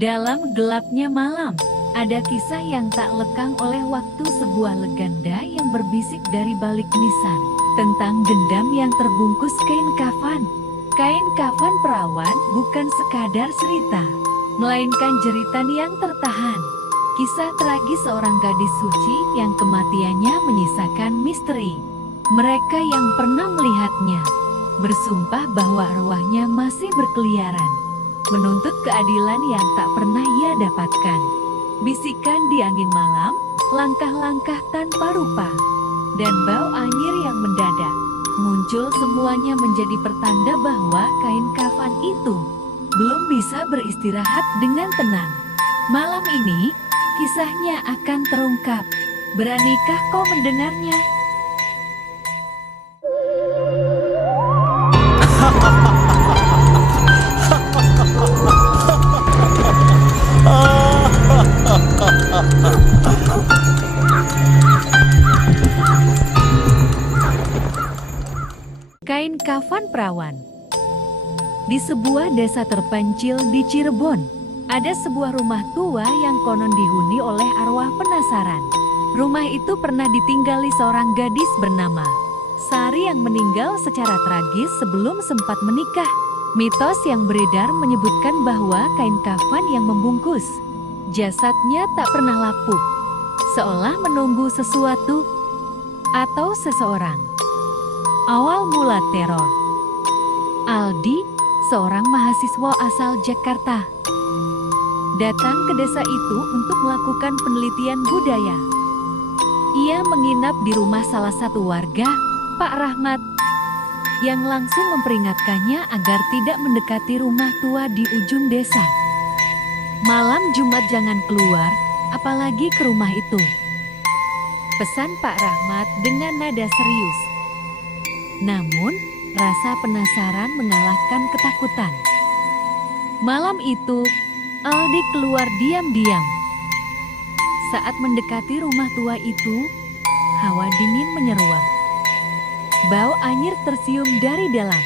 Dalam gelapnya malam, ada kisah yang tak lekang oleh waktu, sebuah legenda yang berbisik dari balik nisan, tentang dendam yang terbungkus kain kafan. Kain kafan perawan bukan sekadar cerita, melainkan jeritan yang tertahan. Kisah tragis seorang gadis suci yang kematiannya menyisakan misteri. Mereka yang pernah melihatnya bersumpah bahwa arwahnya masih berkeliaran, menuntut keadilan yang tak pernah ia dapatkan. Bisikan di angin malam, langkah-langkah tanpa rupa, dan bau anyir yang mendadak muncul, semuanya menjadi pertanda bahwa kain kafan itu belum bisa beristirahat dengan tenang. Malam ini, kisahnya akan terungkap. Beranikah kau mendengarnya? Kain kafan perawan. Di sebuah desa terpencil di Cirebon, ada sebuah rumah tua yang konon dihuni oleh arwah penasaran. Rumah itu pernah ditinggali seorang gadis bernama Sari yang meninggal secara tragis sebelum sempat menikah. Mitos yang beredar menyebutkan bahwa kain kafan yang membungkus jasadnya tak pernah lapuk, seolah menunggu sesuatu atau seseorang. Awal mula teror. Aldi, seorang mahasiswa asal Jakarta, datang ke desa itu untuk melakukan penelitian budaya. Ia menginap di rumah salah satu warga, Pak Rahmat, yang langsung memperingatkannya agar tidak mendekati rumah tua di ujung desa. Malam Jumat jangan keluar, apalagi ke rumah itu, pesan Pak Rahmat dengan nada serius. Namun, rasa penasaran mengalahkan ketakutan. Malam itu, Aldi keluar diam-diam. Saat mendekati rumah tua itu, hawa dingin menyeruak. Bau anyir tercium dari dalam.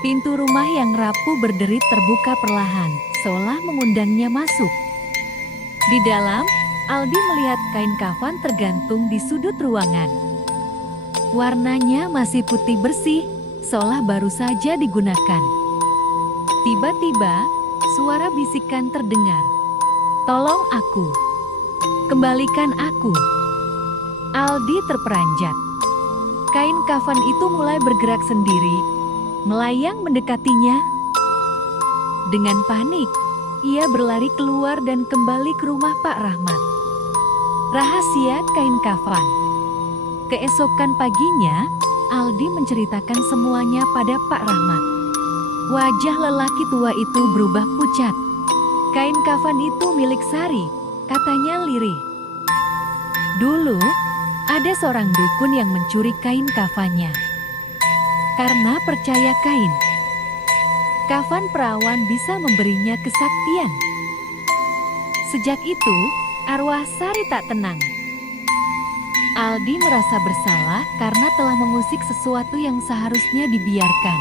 Pintu rumah yang rapuh berderit terbuka perlahan, seolah mengundangnya masuk. Di dalam, Aldi melihat kain kafan tergantung di sudut ruangan. Warnanya masih putih bersih, seolah baru saja digunakan. Tiba-tiba, suara bisikan terdengar. "Tolong aku. Kembalikan aku." Aldi terperanjat. Kain kafan itu mulai bergerak sendiri, melayang mendekatinya. Dengan panik, ia berlari keluar dan kembali ke rumah Pak Rahmat. Rahasia kain kafan. Keesokan paginya, Aldi menceritakan semuanya pada Pak Rahmat. Wajah lelaki tua itu berubah pucat. "Kain kafan itu milik Sari," katanya lirih. "Dulu, ada seorang dukun yang mencuri kain kafannya. Karena percaya kain kafan perawan bisa memberinya kesaktian. Sejak itu, arwah Sari tak tenang." Aldi merasa bersalah karena telah mengusik sesuatu yang seharusnya dibiarkan.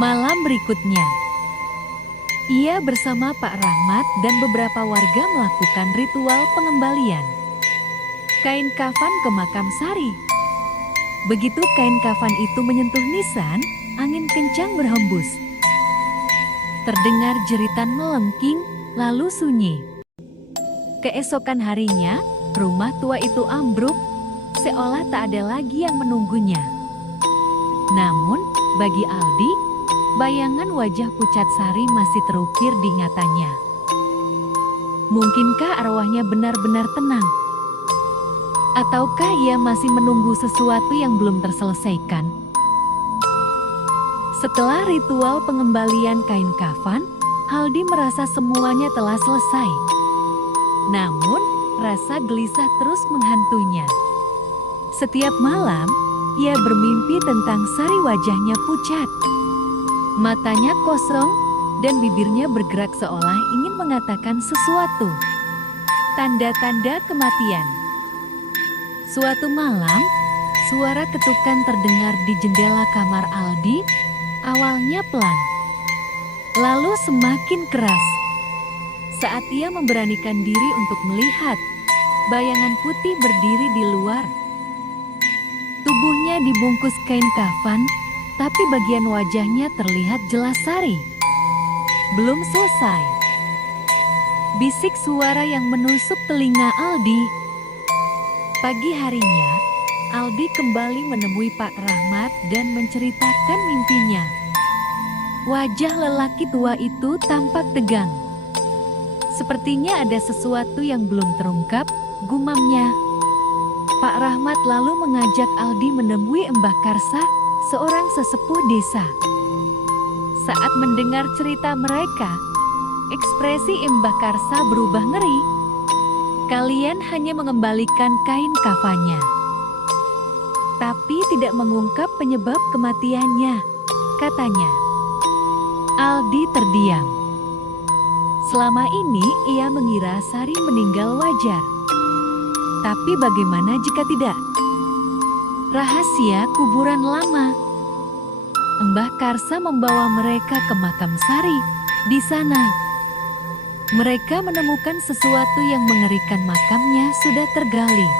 Malam berikutnya, ia bersama Pak Rahmat dan beberapa warga melakukan ritual pengembalian kain kafan ke makam Sari. Begitu kain kafan itu menyentuh nisan, angin kencang berhembus. Terdengar jeritan melengking, lalu sunyi. Keesokan harinya, rumah tua itu ambruk, seolah tak ada lagi yang menunggunya. Namun, bagi Aldi, bayangan wajah pucat Sari masih terukir di ingatannya. Mungkinkah arwahnya benar-benar tenang? Ataukah ia masih menunggu sesuatu yang belum terselesaikan? Setelah ritual pengembalian kain kafan, Aldi merasa semuanya telah selesai. Namun, rasa gelisah terus menghantuinya. Setiap malam, ia bermimpi tentang Sari. Wajahnya pucat, matanya kosong, dan bibirnya bergerak seolah ingin mengatakan sesuatu. Tanda-tanda kematian. Suatu malam, suara ketukan terdengar di jendela kamar Aldi, awalnya pelan. lalu semakin keras. Saat ia memberanikan diri untuk melihat, bayangan putih berdiri di luar. Tubuhnya dibungkus kain kafan, tapi bagian wajahnya terlihat jelas Sari. Belum selesai. Bisik suara yang menusuk telinga Aldi. Pagi harinya, Aldi kembali menemui Pak Rahmat dan menceritakan mimpinya. Wajah lelaki tua itu tampak tegang. Sepertinya ada sesuatu yang belum terungkap, gumamnya. Pak Rahmat lalu mengajak Aldi menemui Mbah Karsa, seorang sesepuh desa. Saat mendengar cerita mereka, ekspresi Mbah Karsa berubah ngeri. Kalian hanya mengembalikan kain kafannya, tapi tidak mengungkap penyebab kematiannya, katanya. Aldi terdiam. Selama ini ia mengira Sari meninggal wajar. Tapi bagaimana jika tidak? Rahasia kuburan lama. Mbah Karsa membawa mereka ke makam Sari. Di sana, mereka menemukan sesuatu yang mengerikan. Makamnya sudah tergali.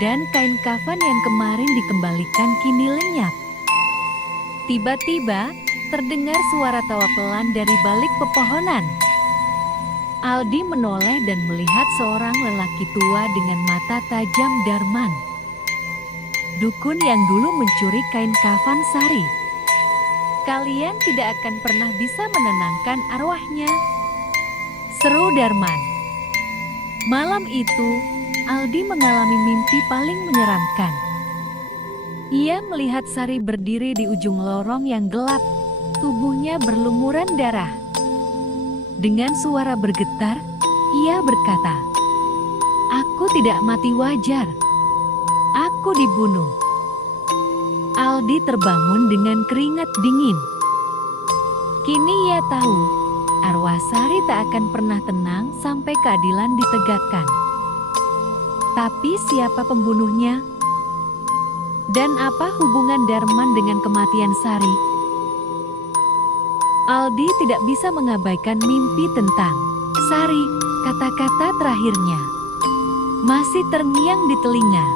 Dan kain kafan yang kemarin dikembalikan kini lenyap. Tiba-tiba, terdengar suara tawa pelan dari balik pepohonan. Aldi menoleh dan melihat seorang lelaki tua dengan mata tajam Darman. Dukun yang dulu mencuri kain kafan Sari. Kalian tidak akan pernah bisa menenangkan arwahnya, seru Darman. Malam itu, Aldi mengalami mimpi paling menyeramkan. Ia melihat Sari berdiri di ujung lorong yang gelap, tubuhnya berlumuran darah. Dengan suara bergetar, ia berkata, "Aku tidak mati wajar. Aku dibunuh." Aldi terbangun dengan keringat dingin. Kini ia tahu, arwah Sari tak akan pernah tenang sampai keadilan ditegakkan. Tapi siapa pembunuhnya? Dan apa hubungan Darman dengan kematian Sari? Aldi tidak bisa mengabaikan mimpi tentang Sari, kata-kata terakhirnya masih terngiang di telinga.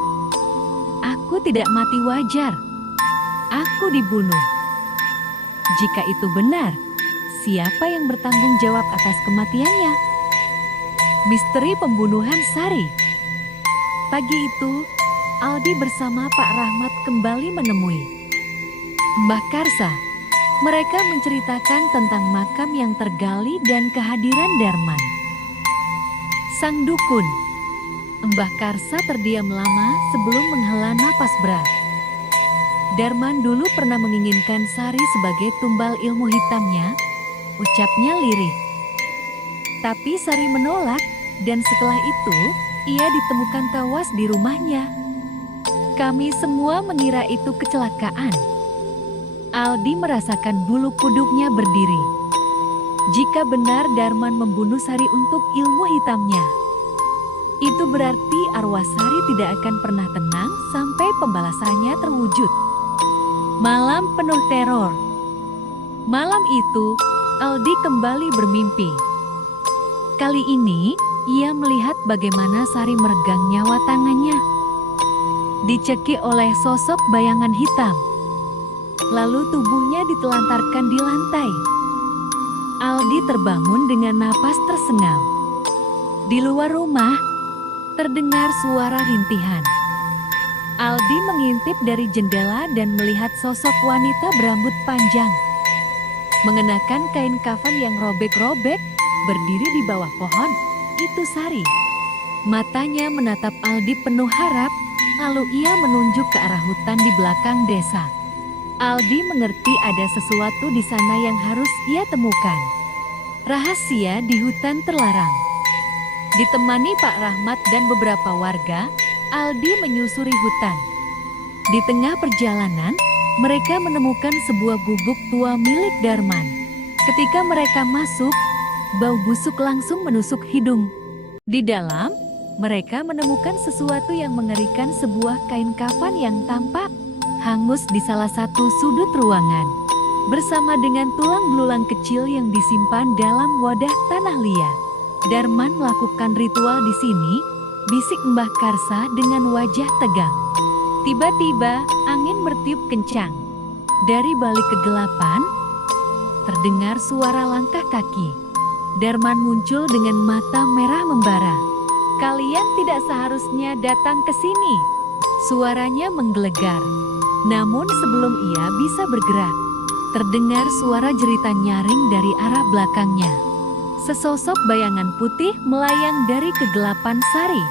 Aku tidak mati wajar. Aku dibunuh. Jika itu benar, siapa yang bertanggung jawab atas kematiannya? Misteri pembunuhan Sari. Pagi itu, Aldi bersama Pak Rahmat kembali menemui Mbah Karsa. Mereka menceritakan tentang makam yang tergali dan kehadiran Darman. Sang dukun, Mbah Karsa terdiam lama sebelum menghela napas berat. Darman dulu pernah menginginkan Sari sebagai tumbal ilmu hitamnya, ucapnya lirih. Tapi Sari menolak, dan setelah itu, ia ditemukan tewas di rumahnya. Kami semua mengira itu kecelakaan. Aldi merasakan bulu kuduknya berdiri. Jika benar Darman membunuh Sari untuk ilmu hitamnya, itu berarti arwah Sari tidak akan pernah tenang sampai pembalasannya terwujud. Malam penuh teror. Malam itu, Aldi kembali bermimpi. Kali ini, ia melihat bagaimana Sari meregang nyawa tangannya. Dicekik oleh sosok bayangan hitam. Lalu tubuhnya ditelantarkan di lantai. Aldi terbangun dengan napas tersengal. Di luar rumah, terdengar suara rintihan. Aldi mengintip dari jendela dan melihat sosok wanita berambut panjang. Mengenakan kain kafan yang robek-robek, berdiri di bawah pohon. Itu Sari. Matanya menatap Aldi penuh harap, lalu ia menunjuk ke arah hutan di belakang desa. Aldi mengerti ada sesuatu di sana yang harus ia temukan. Rahasia di hutan terlarang. Ditemani Pak Rahmat dan beberapa warga, Aldi menyusuri hutan. Di tengah perjalanan, mereka menemukan sebuah gubuk tua milik Darman. Ketika mereka masuk, bau busuk langsung menusuk hidung. Di dalam, mereka menemukan sesuatu yang mengerikan, sebuah kain kafan yang tampak hangus di salah satu sudut ruangan. bersama dengan tulang belulang kecil yang disimpan dalam wadah tanah liat. Darman melakukan ritual di sini, bisik Mbah Karsa dengan wajah tegang. Tiba-tiba, angin bertiup kencang. Dari balik kegelapan, terdengar suara langkah kaki. Darman muncul dengan mata merah membara. "Kalian tidak seharusnya datang ke sini." Suaranya menggelegar. Namun sebelum ia bisa bergerak, terdengar suara jeritan nyaring dari arah belakangnya. Sesosok bayangan putih melayang dari kegelapan sari.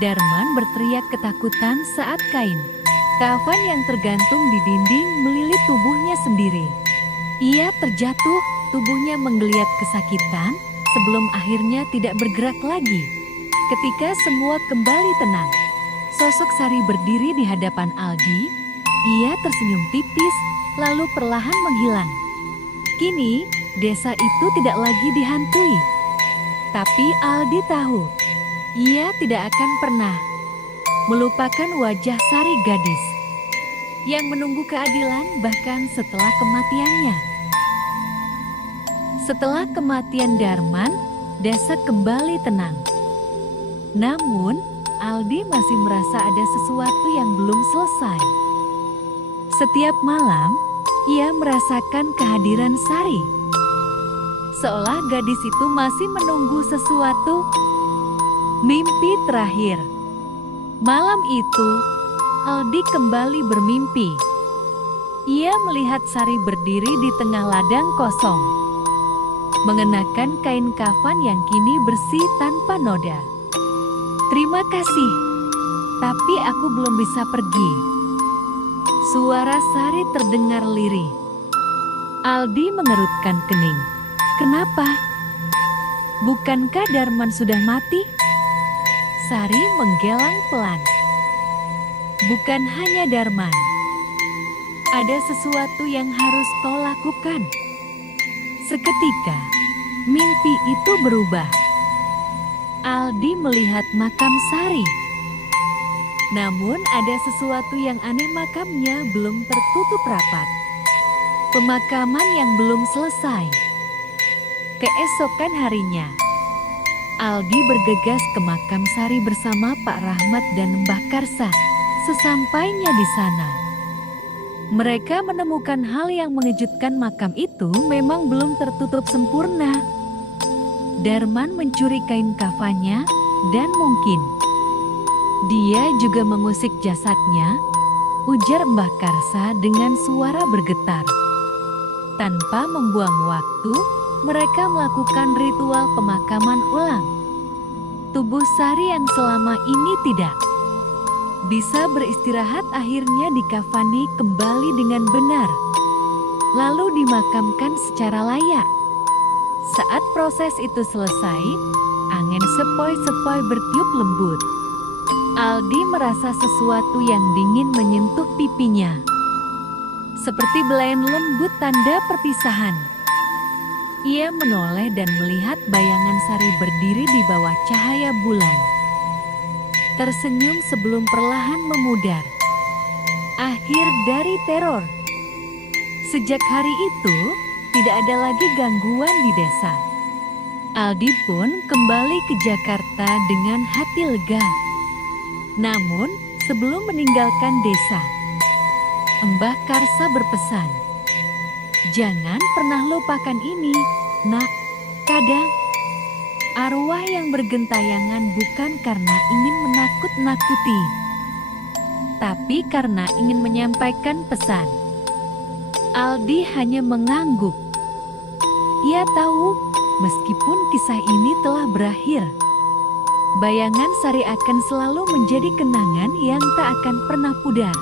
Darman berteriak ketakutan saat kain kafan yang tergantung di dinding melilit tubuhnya sendiri. Ia terjatuh, tubuhnya menggeliat kesakitan, sebelum akhirnya tidak bergerak lagi. Ketika semua kembali tenang, sosok Sari berdiri di hadapan Aldi. Ia tersenyum tipis, lalu perlahan menghilang. Kini, desa itu tidak lagi dihantui. Tapi Aldi tahu, ia tidak akan pernah melupakan wajah Sari gadis yang menunggu keadilan bahkan setelah kematiannya. Setelah kematian Darman, desa kembali tenang. Namun, Aldi masih merasa ada sesuatu yang belum selesai. Setiap malam, ia merasakan kehadiran Sari. Seolah gadis itu masih menunggu sesuatu. Mimpi terakhir. Malam itu, Aldi kembali bermimpi. Ia melihat Sari berdiri di tengah ladang kosong, mengenakan kain kafan yang kini bersih tanpa noda. "Terima kasih, tapi aku belum bisa pergi." Suara Sari terdengar lirih. Aldi mengerutkan kening. "Kenapa? Bukankah Darman sudah mati?" Sari menggelang pelan. "Bukan hanya Darman. Ada sesuatu yang harus kau lakukan." Seketika, mimpi itu berubah. Aldi melihat makam Sari. Namun ada sesuatu yang aneh, makamnya belum tertutup rapat. Pemakaman yang belum selesai. Keesokan harinya, Aldi bergegas ke makam Sari bersama Pak Rahmat dan Mbah Karsa. Sesampainya di sana, mereka menemukan hal yang mengejutkan. Makam itu memang belum tertutup sempurna. Darman mencuri kain kafannya dan mungkin dia juga mengusik jasadnya, ujar Mbah Karsa dengan suara bergetar. Tanpa membuang waktu, mereka melakukan ritual pemakaman ulang. Tubuh Sari yang selama ini tidak bisa beristirahat akhirnya dikafani kembali dengan benar, lalu dimakamkan secara layak. Saat proses itu selesai, angin sepoi-sepoi bertiup lembut. Aldi merasa sesuatu yang dingin menyentuh pipinya. Seperti belayan lembut tanda perpisahan. Ia menoleh dan melihat bayangan Sari berdiri di bawah cahaya bulan. Tersenyum sebelum perlahan memudar. Akhir dari teror. Sejak hari itu, tidak ada lagi gangguan di desa. Aldi pun kembali ke Jakarta dengan hati lega. Namun, sebelum meninggalkan desa, Mbah Karsa berpesan, "Jangan pernah lupakan ini, nak. Kadang, arwah yang bergentayangan bukan karena ingin menakut-nakuti, tapi karena ingin menyampaikan pesan." Aldi hanya mengangguk. Ia tahu, meskipun kisah ini telah berakhir, bayangan Sari akan selalu menjadi kenangan yang tak akan pernah pudar.